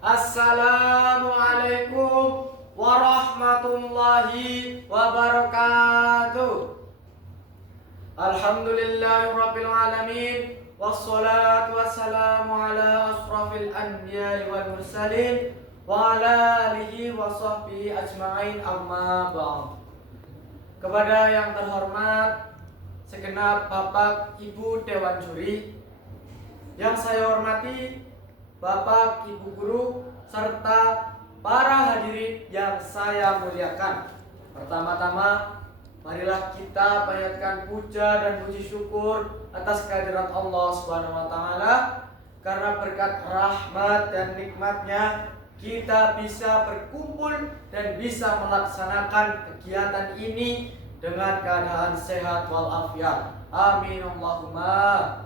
Assalamualaikum warahmatullahi wabarakatuh. Alhamdulillahirabbil alamin wassalatu wassalamu ala asrafil anbiya'i wal mursalin wa ala alihi wa sahbihi ajma'in, amma ba'd. Kepada yang terhormat segenap Bapak Ibu Dewan Juri, yang saya hormati Bapak Ibu Guru serta para hadirin yang saya muliakan. Pertama-tama, marilah kita panjatkan puja dan puji syukur atas kehadirat Allah Subhanahu wa taala, karena berkat rahmat dan nikmatnya kita bisa berkumpul dan bisa melaksanakan kegiatan ini dengan keadaan sehat walafiat. Amin Allahumma.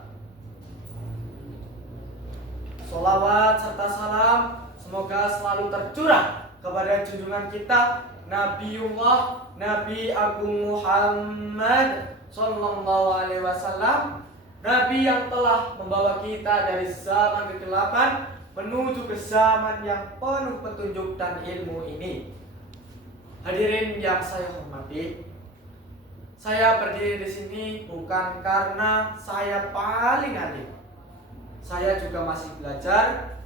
Sholawat serta salam semoga selalu tercurah kepada junjungan kita Nabiullah Nabi Agung Muhammad Sallallahu Alaihi Wasallam, Nabi yang telah membawa kita dari zaman kegelapan menuju ke zaman yang penuh petunjuk dan ilmu ini. Hadirin yang saya hormati, saya berdiri di sini bukan karena saya paling alim. Saya juga masih belajar,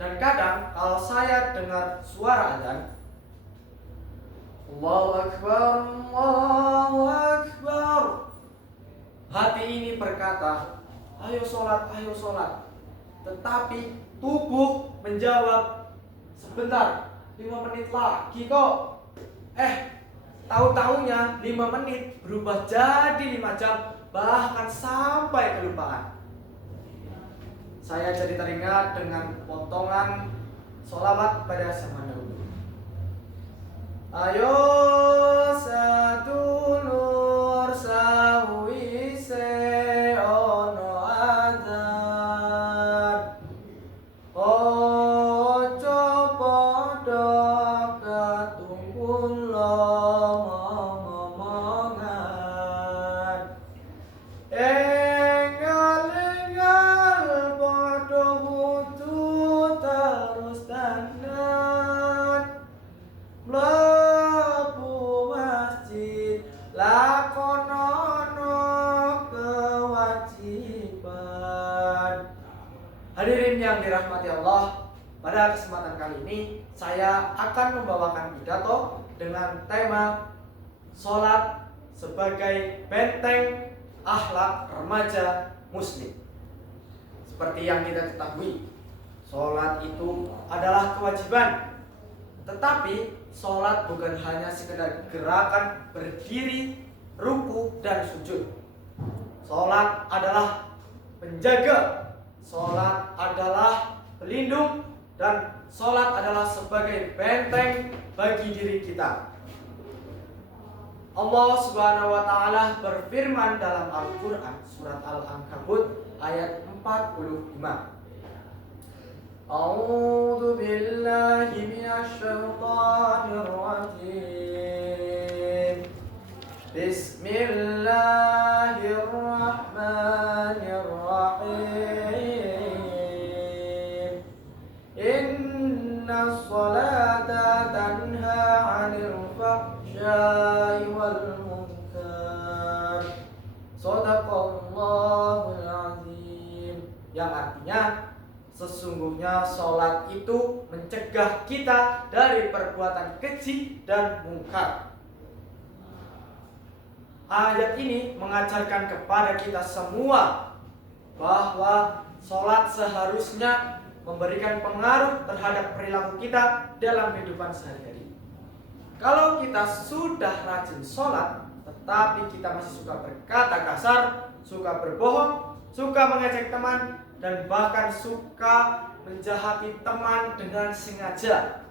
dan kadang kalau saya dengar suara azan, Allahu Akbar, Allahu Akbar, hati ini berkata, ayo sholat, ayo sholat. Tetapi tubuh menjawab, sebentar, 5 menit lagi kok. Tahu-tahunya 5 menit berubah jadi 5 jam, bahkan sampai kelupaan. Saya jadi teringat dengan potongan sholawat pada zaman dahulu. Ayo satu nur sawise ono adzan, ojo podo katungkulo ngomongan. Hadirin yang dirahmati Allah, pada kesempatan kali ini saya akan membawakan pidato dengan tema sholat sebagai benteng akhlak remaja muslim. Seperti yang kita ketahui, sholat itu adalah kewajiban. Tetapi sholat bukan hanya sekedar gerakan berdiri, ruku, dan sujud. Sholat adalah penjaga, sholat adalah pelindung, dan sholat adalah sebagai benteng bagi diri kita. Allah Subhanahu wa taala berfirman dalam Al-Qur'an surat Al-Ankabut ayat 45. A'udzu billahi minasy syaithanir rajim. Bismillahirrahmanirrahim. Innas salata tanha 'anil fahsya'i wal munkar. Shadaqallahul azim. Yang artinya, sesungguhnya sholat itu mencegah kita dari perbuatan keji dan mungkar. Ayat ini mengajarkan kepada kita semua bahwa sholat seharusnya memberikan pengaruh terhadap perilaku kita dalam kehidupan sehari-hari. Kalau kita sudah rajin sholat, tetapi kita masih suka berkata kasar, suka berbohong, suka mengejek teman, dan bahkan suka menjahati teman dengan sengaja,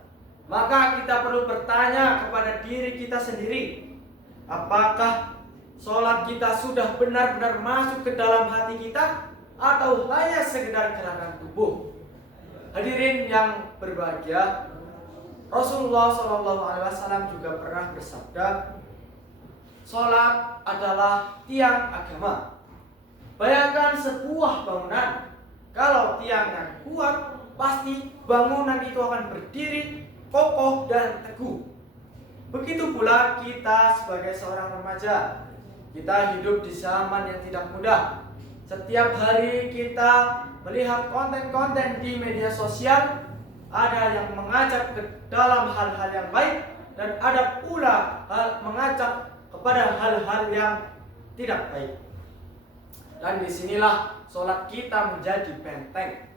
maka kita perlu bertanya kepada diri kita sendiri, apakah sholat kita sudah benar-benar masuk ke dalam hati kita atau hanya sekedar gerakan tubuh? Hadirin yang berbahagia, Rasulullah SAW juga pernah bersabda, sholat adalah tiang agama. Bayangkan sebuah bangunan, kalau tiangnya kuat, pasti bangunan itu akan berdiri kokoh dan teguh. Begitu pula kita sebagai seorang remaja. Kita hidup di zaman yang tidak mudah. Setiap hari kita melihat konten-konten di media sosial, ada yang mengajak ke dalam hal-hal yang baik dan ada pula mengajak kepada hal-hal yang tidak baik. Dan disinilah sholat kita menjadi benteng.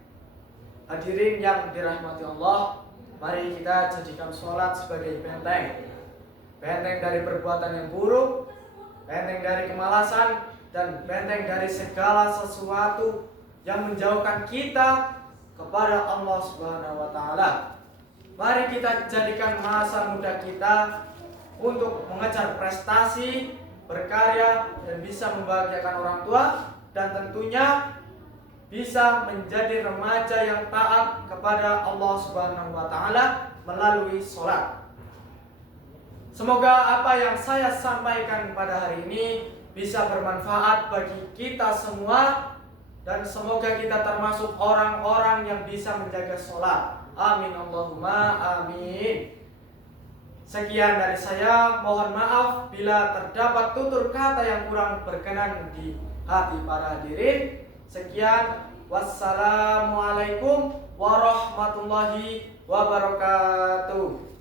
Hadirin yang dirahmati Allah, mari kita jadikan sholat sebagai benteng. Benteng dari perbuatan yang buruk, benteng dari kemalasan, dan benteng dari segala sesuatu yang menjauhkan kita kepada Allah Subhanahu wa Ta'ala. Mari kita jadikan masa muda kita untuk mengejar prestasi, berkarya, dan bisa membahagiakan orang tua, dan tentunya bisa menjadi remaja yang taat kepada Allah Subhanahu wa Ta'ala melalui sholat. Semoga apa yang saya sampaikan pada hari ini bisa bermanfaat bagi kita semua, dan semoga kita termasuk orang-orang yang bisa menjaga sholat. Amin Allahumma amin. Sekian dari saya, mohon maaf bila terdapat tutur kata yang kurang berkenan di hati para hadirin. Sekian, wassalamualaikum warahmatullahi wabarakatuh.